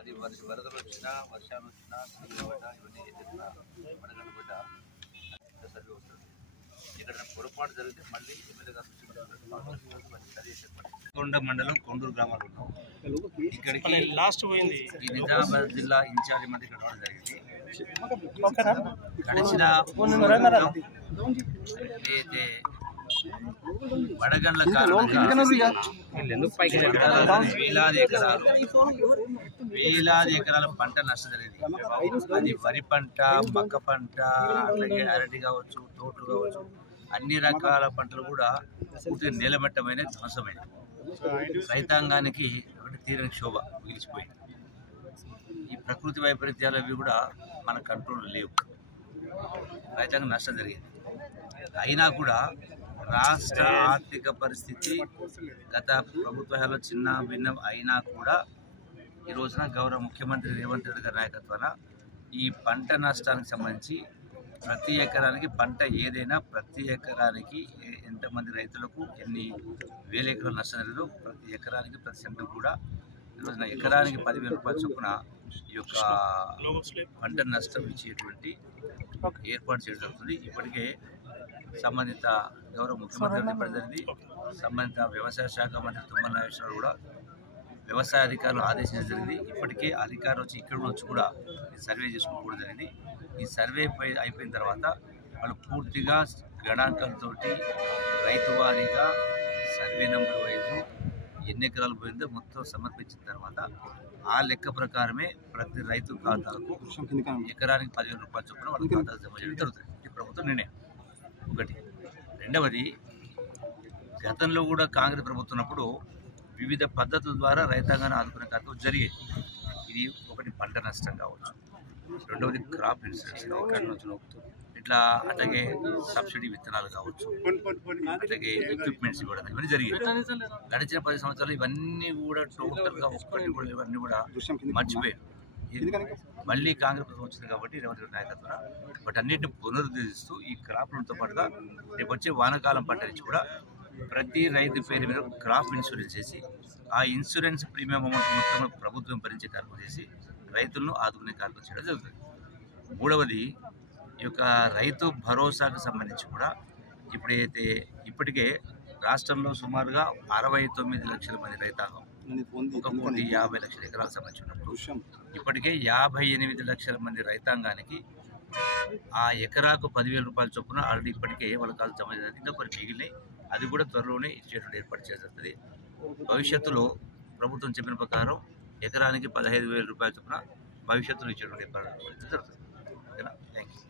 అది వరదలు వచ్చినా వర్షాలు వచ్చినా పడ్డ ఇవన్నీ పడగలు పడ్డ సర్వే వస్తుంది. ఇక్కడ పొరపాటు జరిగితే మళ్ళీ ఎమ్మెల్యే గారు సర్వే కొండ మండలం కొండూరు గ్రామాలు ఉన్నాం. ఇక్కడికి లాస్ట్ పోయింది ఈ నిజామాబాద్ జిల్లా ఇన్ఛార్జి మంత్రి ఇక్కడ రావడం జరిగింది. గడిచిన అయితే వడగండ్ల కారణంగా వేలాది ఎకరాల పంట నష్టం జరిగింది. అది వరి పంట, మక్క పంట, అలాగే అరటి కావచ్చు, తోటలు కావచ్చు, అన్ని రకాల పంటలు కూడా పూర్తిగా నీలమట్టమైన ధ్వంసమైంది. రైతాంగానికి ఒకటి తీరని శోభ మిగిలిచిపోయింది. ఈ ప్రకృతి వైపరీత్యాలు అవి కూడా మన కంట్రోల్ లేవు. రైతాంగం నష్టం జరిగింది. అయినా కూడా రాష్ట్ర ఆర్థిక పరిస్థితి గత ప్రభుత్వాలలో చిన్న భిన్నం అయినా కూడా ఈ రోజున గౌరవ ముఖ్యమంత్రి రేవంత్ రెడ్డి గారి నాయకత్వాన ఈ పంట నష్టానికి సంబంధించి ప్రతి ఎకరానికి పంట ఏదైనా ప్రతి ఎకరానికి ఎంతమంది రైతులకు ఎన్ని వేల ఎకరాలు నష్టం జరిగిందో ప్రతి ఎకరానికి ప్రతి సెంటర్ కూడా ఈ రోజున ఎకరానికి 10,000 రూపాయల చొప్పున ఈ యొక్క పంట నష్టం ఇచ్చేటువంటి ఏర్పాటు చేయడం జరుగుతుంది. ఇప్పటికే సంబంధిత గౌరవ ముఖ్యమంత్రి చెప్పడం జరిగింది. సంబంధిత వ్యవసాయ శాఖ మంత్రి తుమ్మల నాగేశ్వరరావు కూడా వ్యవసాయ అధికారులు ఆదేశించడం జరిగింది. ఇప్పటికే అధికారులు వచ్చి ఇక్కడ వచ్చి కూడా సర్వే చేసుకోవడం జరిగింది. ఈ సర్వే అయిపోయిన తర్వాత వాళ్ళు పూర్తిగా గణాంకాలతో రైతు వారీగా సర్వే నెంబర్ వైజ్ ఎన్ని ఎకరాలు పోయిందో మొత్తం సమర్పించిన తర్వాత ఆ లెక్క ప్రకారమే ప్రతి రైతు ఖాతాకు ఎకరానికి 10,000 రూపాయల చొప్పున వాళ్ళ ఖాతాకు జమ చేయడం జరుగుతుంది. ఈ ప్రభుత్వం నిర్ణయం ఒకటి. రెండవది, గతంలో కూడా కాంగ్రెస్ ప్రభుత్వం ఉన్నప్పుడు వివిధ పద్ధతుల ద్వారా రైతాంగాన్ని ఆదుకునే కార్యక్రమం జరిగేది. ఇది ఒకటి పంట నష్టం కావచ్చు, రెండవది క్రాప్ ఇన్సూరెన్స్ ఇక్కడ నుంచి ఇట్లా, అట్లాగే సబ్సిడీ విత్తనాలు కావచ్చు, అట్లాగే ఎక్విప్మెంట్స్ ఇవ్వడం, ఇవన్నీ జరిగేది. గడిచిన 10 సంవత్సరాలు ఇవన్నీ కూడా టోటల్గా ఒక్కటి కూడా ఇవన్నీ కూడా మర్చిపోయారు. మళ్ళీ కాంగ్రెస్ ప్రభుత్వం వచ్చింది కాబట్టి రేవంత్ రెడ్డి నాయకత్వం వాటన్నిటిని పునరుద్ధరిస్తూ ఈ క్రాప్లతో పాటుగా రేపు వచ్చే వానాకాలం పంట నుంచి కూడా ప్రతి రైతు పేరు మీద క్రాప్ ఇన్సూరెన్స్ చేసి ఆ ఇన్సూరెన్స్ ప్రీమియం అమౌంట్ మొత్తం ప్రభుత్వం భరించే కార్యక్రమం చేసి రైతులను ఆదుకునే కార్యక్రమం చేయడం జరుగుతుంది. మూడవది, ఈ యొక్క రైతు భరోసాకు సంబంధించి కూడా ఇప్పుడైతే ఇప్పటికే రాష్ట్రంలో సుమారుగా 69 లక్షల మంది రైతాంగం 1,50 లక్షల ఎకరాలకు సంబంధించి ఉన్నప్పుడు ఇప్పటికే 58 లక్షల మంది రైతాంగానికి ఆ ఎకరాకు 10,000 రూపాయల చొప్పున ఆల్రెడీ ఇప్పటికే వాళ్ళ కాదు జమ చేయాలి. ఇంకా కొన్ని మిగిలినాయి, అది కూడా త్వరలోనే ఇచ్చేటువంటి ఏర్పాటు చేస్తుంది. భవిష్యత్తులో ప్రభుత్వం చెప్పిన ప్రకారం ఎకరానికి 15,000 రూపాయల చొప్పున భవిష్యత్తులో ఇచ్చేటువంటి ఏర్పాటు జరుగుతుంది. ఓకేనా? Thank you.